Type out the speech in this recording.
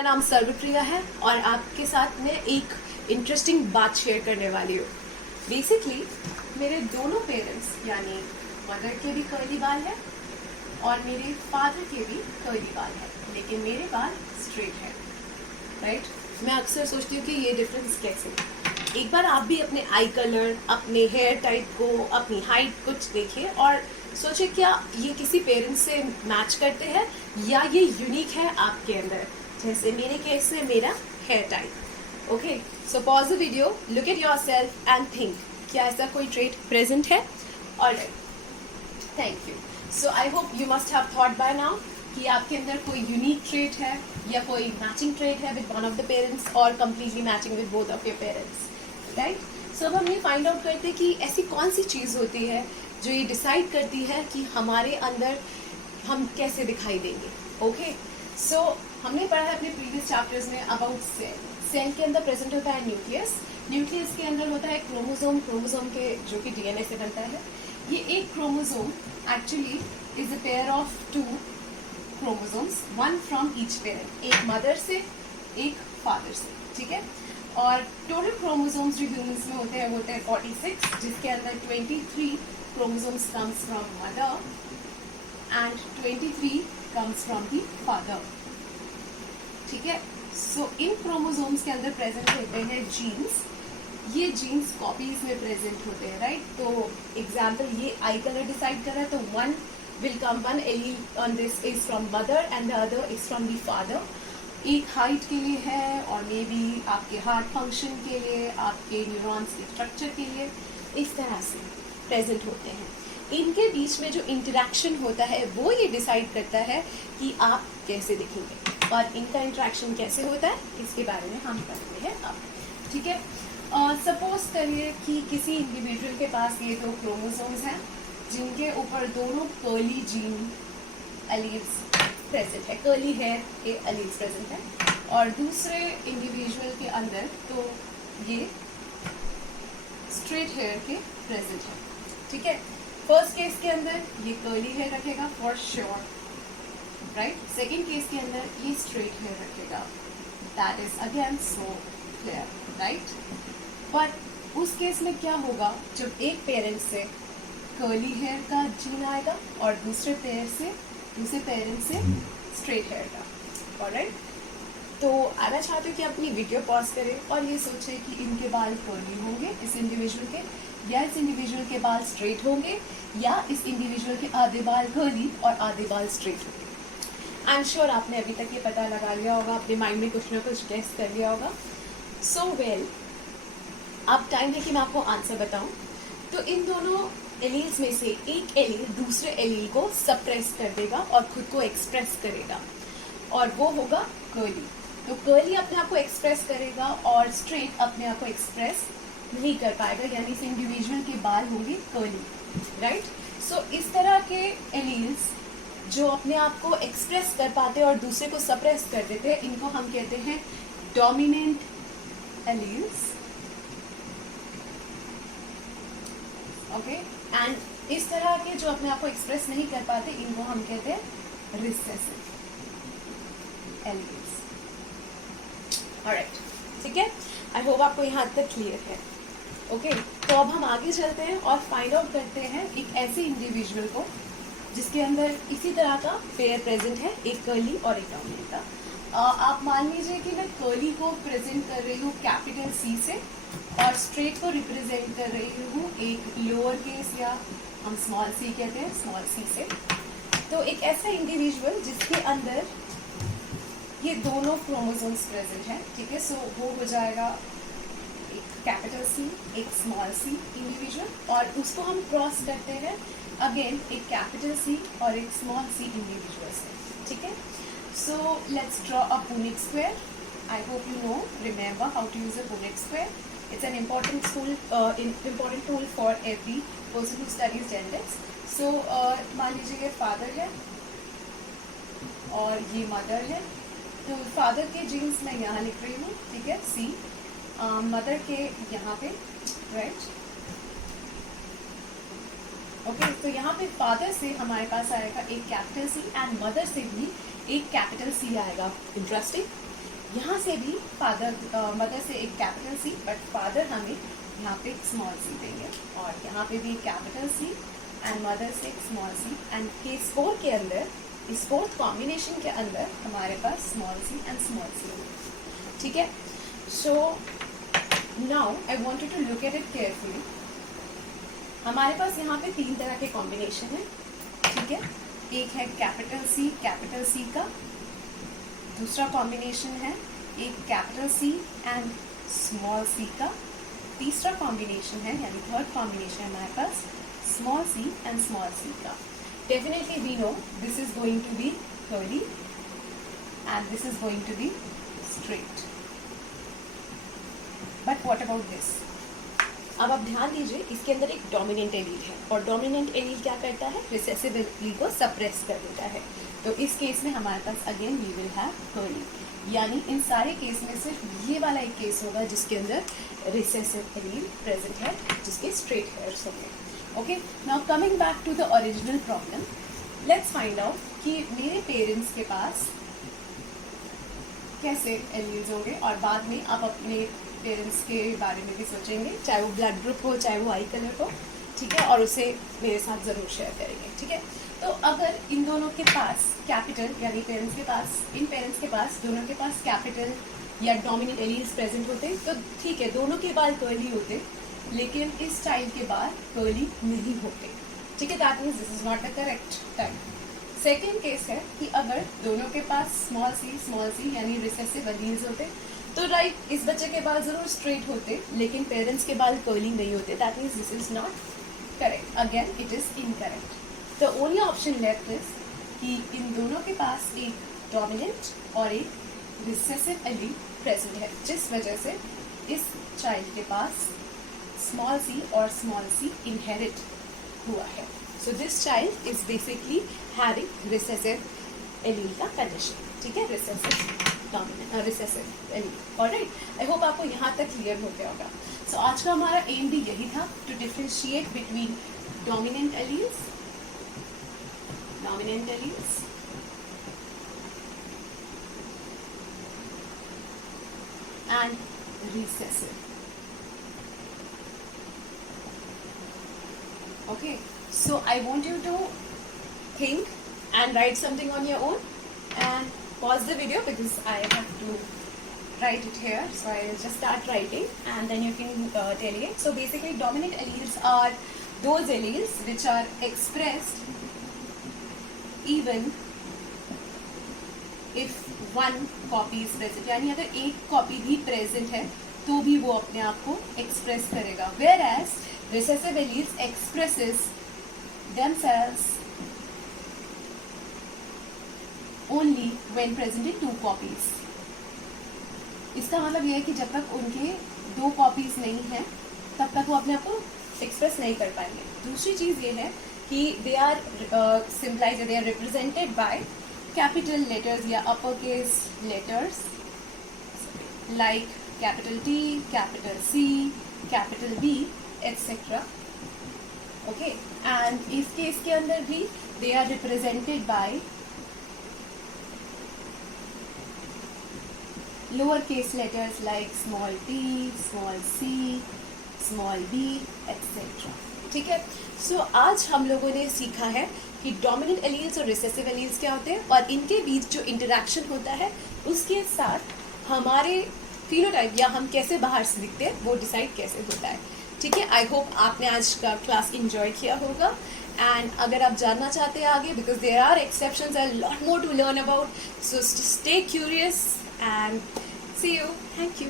मेरा नाम सर्वप्रिया है और आपके साथ मैं एक इंटरेस्टिंग बात शेयर करने वाली हूँ। बेसिकली मेरे दोनों पेरेंट्स यानी मदर के भी कर्ली बाल है और मेरे फादर के भी कर्ली बाल है, लेकिन मेरे बाल स्ट्रेट है। राइट? मैं अक्सर सोचती हूँ कि ये डिफरेंस कैसे। एक बार आप भी अपने आई कलर, अपने हेयर टाइप को, अपनी हाइट कुछ देखिए और सोचिए क्या ये किसी पेरेंट्स से मैच करते हैं या ये यूनिक है आपके अंदर। जैसे मेरे केस में मेरा hair type. Okay, so pause the video, look at yourself and think, क्या ऐसा कोई ट्रेट प्रेजेंट है? Alright, thank you. So I hope you must have thought by now कि आपके अंदर कोई यूनिक ट्रेट है या कोई मैचिंग ट्रेट है with one of the parents और completely matching with both of your parents. Right? So अब हम ये फाइंड आउट करते हैं कि ऐसी कौन सी चीज़ होती है जो ये डिसाइड करती है कि हमारे अंदर हम कैसे दिखाई देंगे। ओके, सो हमने पढ़ा है अपने प्रीवियस चैप्टर्स में अबाउट सेल। सेल के अंदर प्रेजेंट होता है न्यूक्लियस। न्यूक्लियस के अंदर होता है क्रोमोसोम, क्रोमोसोम के जो कि डीएनए से बनता है। ये एक chromosome actually is a pair of to chromosomes, one from each parent, एक मदर से एक फादर से। ठीक है, और टोटल क्रोमोसोम्स जो ह्यूमंस में होते हैं वो होते हैं 46, जिसके अंदर 23 chromosomes comes from mother and 23 comes from the father. ठीक है, सो इन क्रोमोसोम्स के अंदर प्रेजेंट होते हैं जीन्स। ये जीन्स कॉपीज में प्रेजेंट होते हैं। राइट? तो एग्जाम्पल, ये आई कलर डिसाइड कर रहा है तो one allele on this is from mother and the other is from the father. एक हाइट के लिए है और मे बी आपके हार्ट फंक्शन के लिए, आपके न्यूरॉन्स के स्ट्रक्चर के लिए, इस तरह से प्रेजेंट होते हैं। इनके बीच में जो इंटरेक्शन होता है वो ये डिसाइड करता है कि आप कैसे दिखेंगे, और इनका इंटरेक्शन कैसे होता है इसके बारे में हम पढ़ते हैं अब। ठीक है, सपोज करिए कि किसी इंडिविजुअल के पास ये दो क्रोमोसोम्स हैं जिनके ऊपर दोनों कर्ली जीन एलील्स प्रेजेंट है, कर्ली हेयर के एलील्स प्रेजेंट है, और दूसरे इंडिविजुअल के अंदर तो ये स्ट्रेट हेयर के प्रेजेंट है। ठीक है, फर्स्ट केस के अंदर ये कर्ली हेयर रखेगा for sure. Right? Second case के अंदर ये स्ट्रेट हेयर रखेगा। That is again so clear. Right? But उस केस में क्या होगा, जब एक पेरेंट से कर्ली हेयर का जीन आएगा और दूसरे पेरेंट से स्ट्रेट हेयर का। ऑलराइट? तो आना चाहते हो कि अपनी वीडियो पॉज करें और ये सोचे कि इनके बाल कर्ली होंगे इस इंडिविजुअल के, या इस इंडिविजुअल के बाल स्ट्रेट होंगे, या इस इंडिविजुअल के आधे बाल कर्ली और आधे बाल स्ट्रेट होंगे। आई एम श्योर आपने अभी तक ये पता लगा लिया होगा, अपने माइंड में कुछ ना कुछ गेस कर लिया होगा। सो वेल, अब टाइम है कि मैं आपको आंसर बताऊं। तो इन दोनों एलील्स में से एक एलील दूसरे एलील को सप्रेस कर देगा और खुद को एक्सप्रेस करेगा, और वो होगा कर्ली। तो कर्ली अपने आप को एक्सप्रेस करेगा और स्ट्रेट अपने आप को एक्सप्रेस नहीं कर पाएगा, यानी इस इंडिविजुअल के बाल होंगे कर्ली। राइट? सो इस तरह के एलील्स जो अपने आप को एक्सप्रेस कर पाते हैं और दूसरे को सप्रेस कर देते हैं, इनको हम कहते हैं डोमिनेंट एलील्स। ओके, एंड इस तरह के जो अपने आप को एक्सप्रेस नहीं कर पाते, इनको हम कहते हैं रिसेसिव एलील्स। ऑलराइट, ठीक है, आई होप आपको यहाँ तक क्लियर है। ओके, तो अब हम आगे चलते हैं और फाइंड आउट करते हैं एक ऐसे इंडिविजुअल को जिसके अंदर इसी तरह का पेयर प्रेजेंट है, एक कर्ली और एक डोमिनेंट का। आप मान लीजिए कि मैं कर्ली को प्रेजेंट कर रही हूँ कैपिटल सी से और स्ट्रेट को रिप्रेजेंट कर रही हूँ एक लोअर केस या हम स्मॉल सी कहते हैं, स्मॉल सी से। तो एक ऐसा इंडिविजुअल जिसके अंदर ये दोनों क्रोमोसोम्स प्रेजेंट हैं। ठीक है, सो वो हो जाएगा एक कैपिटल सी, एक स्मॉल सी इंडिविजुअल, और उसको हम क्रॉस करते हैं अगेन एक कैपिटल सी और एक स्मॉल सी इंडिविजुअल से। ठीक है, so let's draw a Punnett square. I hope you know, remember how to use a Punnett square. It's an important tool for every person who studies genetics. So मान लीजिए ये father है और ये mother है। तो फादर के jeans मैं यहाँ लिख रही हूँ, ठीक है, सी, मदर के यहाँ पे, राइट? ओके, तो यहाँ पे फादर से हमारे पास आएगा एक कैपिटल सी एंड मदर से भी एक कैपिटल सी आएगा। इंटरेस्टिंग। यहाँ से भी फादर मदर से एक कैपिटल सी, बट फादर हमें यहाँ पे एक स्मॉल सी देंगे, और यहाँ पे भी कैपिटल सी एंड मदर से एक स्मॉल सी, एंड केस 4 के अंदर, इस फोर्थ कॉम्बिनेशन के अंदर हमारे पास small c and small c होगी, ठीक है। So now I wanted to look at it carefully. हमारे पास यहाँ पे 3 तरह के कॉम्बिनेशन है, ठीक है। एक है कैपिटल सी का, दूसरा कॉम्बिनेशन है एक capital C and small c का, तीसरा कॉम्बिनेशन है यानी थर्ड कॉम्बिनेशन है हमारे पास small c and small c का। Definitely we know this is going to be curly and this is going to be straight, but what about this? अब आप ध्यान दीजिए, इसके अंदर एक डोमिनेंट एलील है, और डोमिनेंट एलील क्या करता है? रिसेसिव एलील को सप्रेस कर देता है। तो इस केस में हमारे पास again we will have curly, यानी इन सारे केस में सिर्फ ये वाला एक केस होगा जिसके अंदर रिसेसिव एलील प्रेजेंट है, जिसके स्ट्रेट हेयर्स होंगे। Okay, now coming back to the original problem, let's find out कि मेरे पेरेंट्स के पास कैसे एलील्स होंगे, और बाद में आप अपने पेरेंट्स के बारे में भी सोचेंगे, चाहे वो ब्लड ग्रुप हो चाहे वो आई कलर हो, ठीक है, और उसे मेरे साथ ज़रूर शेयर करेंगे, ठीक है। तो अगर इन दोनों के पास कैपिटल यानी पेरेंट्स के पास, इन पेरेंट्स के पास दोनों के पास कैपिटल या डोमिनेंट एलील्स प्रेजेंट होते तो ठीक है, दोनों के बाल कर्ली होते, लेकिन इस चाइल्ड के बाल कर्ली नहीं होते, ठीक है। That means this is not the correct type. Second case है कि अगर दोनों के पास स्मॉल सी यानी रिसेसिव एलील्स होते तो राइट, इस बच्चे के बाल जरूर स्ट्रेट होते, लेकिन पेरेंट्स के बाल कर्ली नहीं होते। That means this is not correct, again it is incorrect. The only option left is कि इन दोनों के पास एक डोमिनेंट और एक रिसेसिव एलील प्रेजेंट है, जिस वजह से इस चाइल्ड के पास स्मॉल सी और स्मॉल सी इनहेरिट हुआ है। So this child is basically having recessive allele का कंडीशन, ठीक है, recessive allele. Alright, I hope आपको यहाँ तक क्लियर हो गया होगा। सो आज का हमारा एम भी यही था, to differentiate between dominant alleles and recessive. Okay, so I want you to think and write something on your own, and pause the video because I have to write it here. So I'll just start writing and then you can tell it. So basically dominant alleles are those alleles which are expressed even if one copy is present, यानी अगर एक copy भी present है तो भी वो अपने आप को एक्सप्रेस करेगा, whereas recessive alleles expresses themselves only when present in 2 copies. इसका मतलब ये है कि जब तक उनके 2 कॉपीज नहीं है तब तक वो अपने आप को एक्सप्रेस नहीं कर पाएंगे। दूसरी चीज़ ये है कि they are symbolise, they are represented by capital letters या upper case letters like capital T, capital C, capital B, etc. Okay, and इस केस के अंदर भी they are represented by lower case letters like small t, small c, small b, etc. ठीक है। सो आज हम लोगों ने सीखा है कि डोमिनेंट एलील्स और रिसेसिव एलील्स क्या होते हैं, और इनके बीच जो इंटरेक्शन होता है उसके साथ हमारे फिनोटाइप या हम कैसे बाहर से दिखते हैं वो डिसाइड कैसे होता है, ठीक है। आई होप आपने आज का क्लास इंजॉय किया होगा, एंड अगर आप जानना चाहते हैं आगे, because there are exceptions and lot more to learn about, so stay curious and see you. Thank you.